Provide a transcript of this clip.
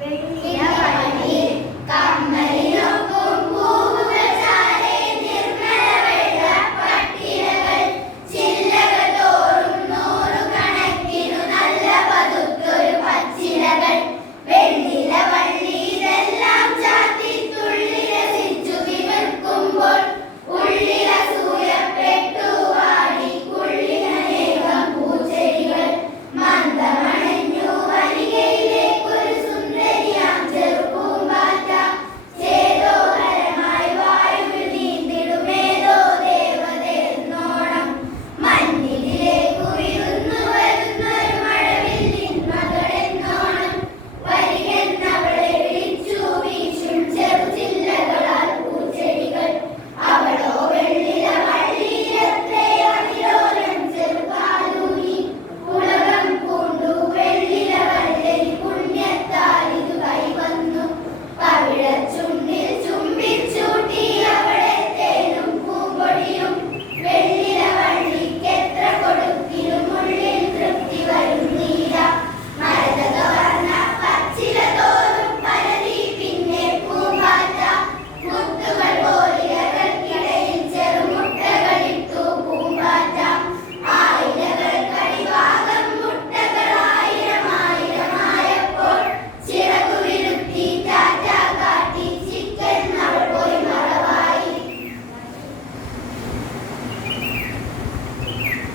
வெள்ளி